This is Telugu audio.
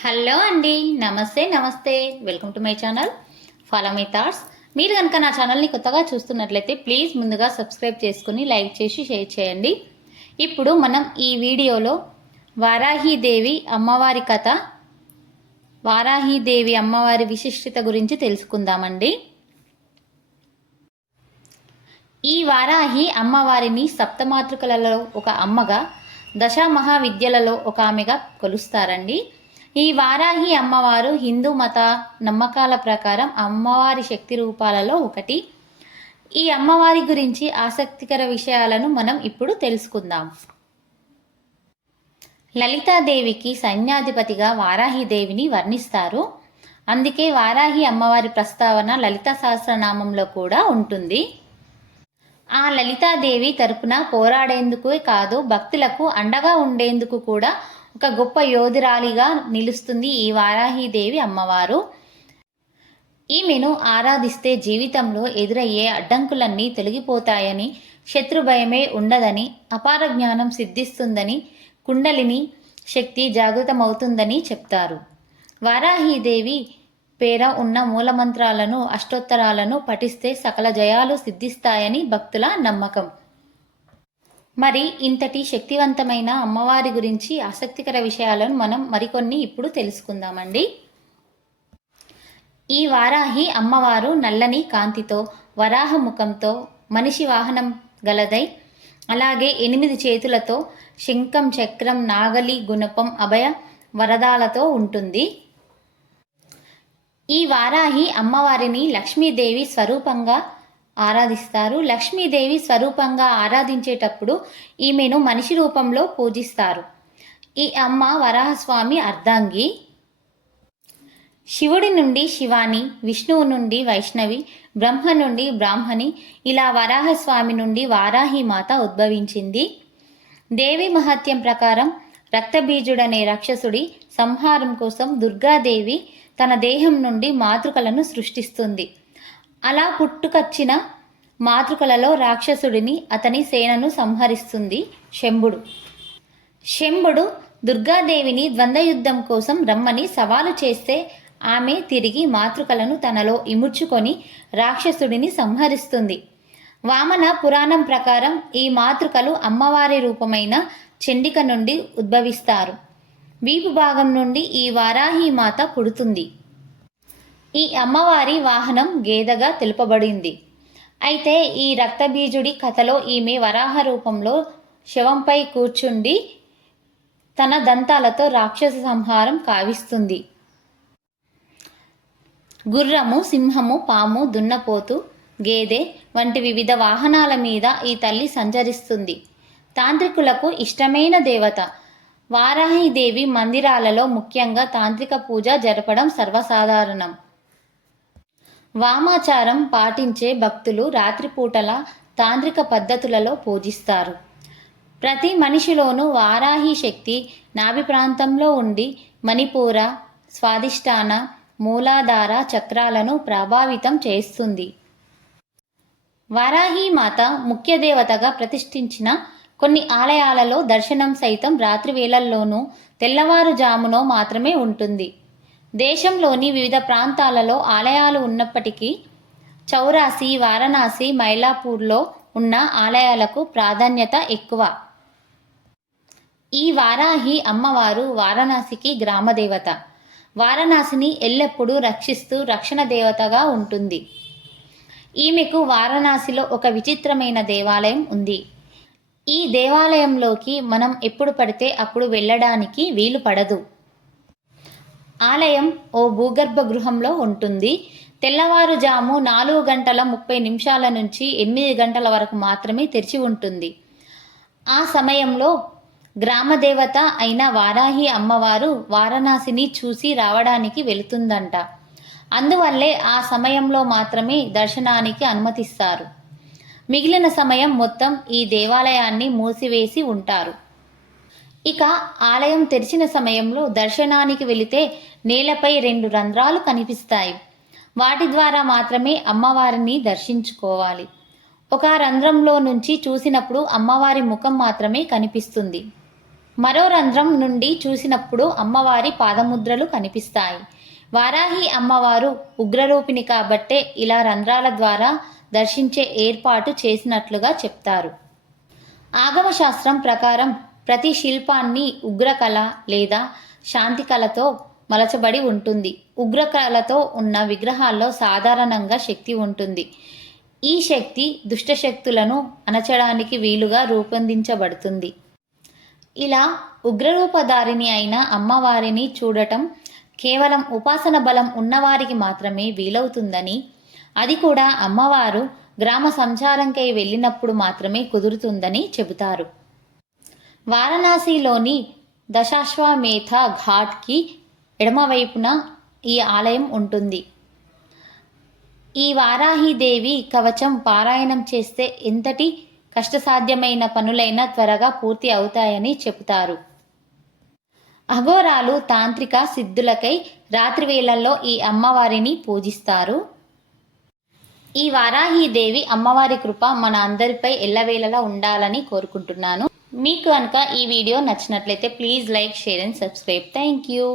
హలో అండి. నమస్తే. Welcome to my channel follow my thoughts. మీరు కనుక నా ఛానల్ని కొత్తగా చూస్తున్నట్లయితే ప్లీజ్ ముందుగా సబ్స్క్రైబ్ చేసుకుని లైక్ చేసి షేర్ చేయండి. ఇప్పుడు మనం ఈ వీడియోలో వారాహీదేవి అమ్మవారి కథ, వారాహీదేవి అమ్మవారి విశిష్టత గురించి తెలుసుకుందామండి. ఈ వారాహి అమ్మవారిని సప్తమాతృకలలో ఒక అమ్మగా, దశమహావిద్యలలో ఒక ఆమెగా కొలుస్తారండి. ఈ వారాహి అమ్మవారు హిందూ మత నమ్మకాల ప్రకారం అమ్మవారి శక్తి రూపాలలో ఒకటి. ఈ అమ్మవారి గురించి ఆసక్తికర విషయాలను మనం ఇప్పుడు తెలుసుకుందాం. లలితాదేవికి సైన్యాధిపతిగా వారాహిదేవిని వర్ణిస్తారు. అందుకే వారాహి అమ్మవారి ప్రస్తావన లలిత సహస్రనామంలో కూడా ఉంటుంది. ఆ లలితాదేవి తరపున పోరాడేందుకు కాదు, భక్తులకు అండగా ఉండేందుకు కూడా ఒక గొప్ప యోధురాలిగా నిలుస్తుంది ఈ వారాహీదేవి అమ్మవారు. ఈమెను ఆరాధిస్తే జీవితంలో ఎదురయ్యే అడ్డంకులన్నీ తొలగిపోతాయని, శత్రుభయమే ఉండదని, అపార జ్ఞానం సిద్ధిస్తుందని, కుండలిని శక్తి జాగృతమవుతుందని చెప్తారు. వారాహీదేవి పేర ఉన్న మూలమంత్రాలను, అష్టోత్తరాలను పఠిస్తే సకల జయాలు సిద్ధిస్తాయని భక్తుల నమ్మకం. మరి ఇంతటి శక్తివంతమైన అమ్మవారి గురించి ఆసక్తికర విషయాలను మనం మరికొన్ని ఇప్పుడు తెలుసుకుందామండి. ఈ వారాహి అమ్మవారు నల్లని కాంతితో, వరాహ ముఖంతో, మనిషి వాహనం గలదై, అలాగే 8 చేతులతో, శంఖం, చక్రం, నాగలి, గుణపం, అభయ వరదాలతో ఉంటుంది. ఈ వారాహి అమ్మవారిని లక్ష్మీదేవి స్వరూపంగా ఆరాధిస్తారు. లక్ష్మీదేవి స్వరూపంగా ఆరాధించేటప్పుడు ఈమెను మనిషి రూపంలో పూజిస్తారు. ఈ అమ్మ వరాహస్వామి అర్ధాంగి. శివుడి నుండి శివాని, విష్ణువు నుండి వైష్ణవి, బ్రహ్మ నుండి బ్రాహ్మణి, ఇలా వరాహస్వామి నుండి వారాహి మాత ఉద్భవించింది. దేవి మహత్యం ప్రకారం రక్తబీజుడనే రాక్షసుడి సంహారం కోసం దుర్గాదేవి తన దేహం నుండి మాతృకలను సృష్టిస్తుంది. అలా పుట్టుకొచ్చిన మాతృకలలో రాక్షసుడిని, అతని సేనను సంహరిస్తుంది శంభుడు దుర్గాదేవిని ద్వంద్వయుద్ధం కోసం రమ్మని సవాలు చేస్తే ఆమె తిరిగి మాతృకలను తనలో ఇముడ్చుకొని రాక్షసుడిని సంహరిస్తుంది. వామన పురాణం ప్రకారం ఈ మాతృకలు అమ్మవారి రూపమైన చండిక నుండి ఉద్భవిస్తారు. వీపు భాగం నుండి ఈ వారాహి మాత పుడుతుంది. ఈ అమ్మవారి వాహనం గేదెగా తెలుపబడింది. అయితే ఈ రక్తబీజుడి కథలో ఈమె వరాహ రూపంలో శవంపై కూర్చుండి తన దంతాలతో రాక్షస సంహారం కావిస్తుంది. గుర్రము, సింహము, పాము, దున్నపోతు, గేదె వంటి వివిధ వాహనాల మీద ఈ తల్లి సంచరిస్తుంది. తాంత్రికులకు ఇష్టమైన దేవత వారాహిదేవి మందిరాలలో ముఖ్యంగా తాంత్రిక పూజ జరపడం సర్వసాధారణం. వామాచారం పాటించే భక్తులు రాత్రిపూటల తాంత్రిక పద్ధతులలో పూజిస్తారు. ప్రతి మనిషిలోనూ వారాహి శక్తి నాభి ప్రాంతంలో ఉండి మణిపూర, స్వాదిష్టాన, మూలాధార చక్రాలను ప్రభావితం చేస్తుంది. వారాహి మాత ముఖ్య దేవతగా ప్రతిష్ఠించిన కొన్ని ఆలయాలలో దర్శనం సైతం రాత్రి వేళల్లోనూ, తెల్లవారుజామునో మాత్రమే ఉంటుంది. దేశంలోని వివిధ ప్రాంతాలలో ఆలయాలు ఉన్నప్పటికీ చౌరాసి, వారణాసి, మైలాపూర్లో ఉన్న ఆలయాలకు ప్రాధాన్యత ఎక్కువ. ఈ వారాహి అమ్మవారు వారణాసికి గ్రామదేవత. వారణాసిని ఎల్లప్పుడూ రక్షిస్తూ రక్షణ దేవతగా ఉంటుంది. ఈమెకు వారణాసిలో ఒక విచిత్రమైన దేవాలయం ఉంది. ఈ దేవాలయంలోకి మనం ఎప్పుడు పడితే అప్పుడు వెళ్ళడానికి వీలు పడదు. ఆలయం ఓ భూగర్భ గృహంలో ఉంటుంది. తెల్లవారుజాము 4:30 నుంచి 8 గంటల వరకు మాత్రమే తెరిచి ఉంటుంది. ఆ సమయంలో గ్రామదేవత అయిన వారాహి అమ్మవారు వారణాసిని చూసి రావడానికి వెళుతుందంట. అందువల్లే ఆ సమయంలో మాత్రమే దర్శనానికి అనుమతిస్తారు. మిగిలిన సమయం మొత్తం ఈ దేవాలయాన్ని మూసివేసి ఉంటారు. ఇక ఆలయం తెరిచిన సమయంలో దర్శనానికి వెళితే నేలపై 2 రంధ్రాలు కనిపిస్తాయి. వాటి ద్వారా మాత్రమే అమ్మవారిని దర్శించుకోవాలి. ఒక రంధ్రంలో నుంచి చూసినప్పుడు అమ్మవారి ముఖం మాత్రమే కనిపిస్తుంది. మరో రంధ్రం నుండి చూసినప్పుడు అమ్మవారి పాదముద్రలు కనిపిస్తాయి. వారాహి అమ్మవారు ఉగ్రరూపిణి కాబట్టే ఇలా రంధ్రాల ద్వారా దర్శించే ఏర్పాటు చేసినట్లుగా చెప్తారు. ఆగమశాస్త్రం ప్రకారం ప్రతి శిల్పాన్ని ఉగ్రకళ లేదా శాంతి కళతో మలచబడి ఉంటుంది. ఉగ్రకళతో ఉన్న విగ్రహాల్లో సాధారణంగా శక్తి ఉంటుంది. ఈ శక్తి దుష్టశక్తులను అణచడానికి వీలుగా రూపొందించబడుతుంది. ఇలా ఉగ్రరూపధారిణి అయిన అమ్మవారిని చూడటం కేవలం ఉపాసన బలం ఉన్నవారికి మాత్రమే వీలవుతుందని, అది కూడా అమ్మవారు గ్రామ సంచారంకై వెళ్ళినప్పుడు మాత్రమే కుదురుతుందని చెబుతారు. వారణాసిలోని దశాశ్వమేధ ఘాట్కి ఎడమవైపున ఈ ఆలయం ఉంటుంది. ఈ వారాహిదేవి కవచం పారాయణం చేస్తే ఎంతటి కష్టసాధ్యమైన పనులైనా త్వరగా పూర్తి అవుతాయని చెబుతారు. అఘోరాలు తాంత్రిక సిద్ధులకై రాత్రి వేళల్లో ఈ అమ్మవారిని పూజిస్తారు. ఈ వారాహిదేవి అమ్మవారి కృప మన అందరిపై ఎల్లవేళలా ఉండాలని కోరుకుంటున్నాను. మీకు కనుక ఈ వీడియో నచ్చినట్లయితే please like, share and subscribe. Thank you.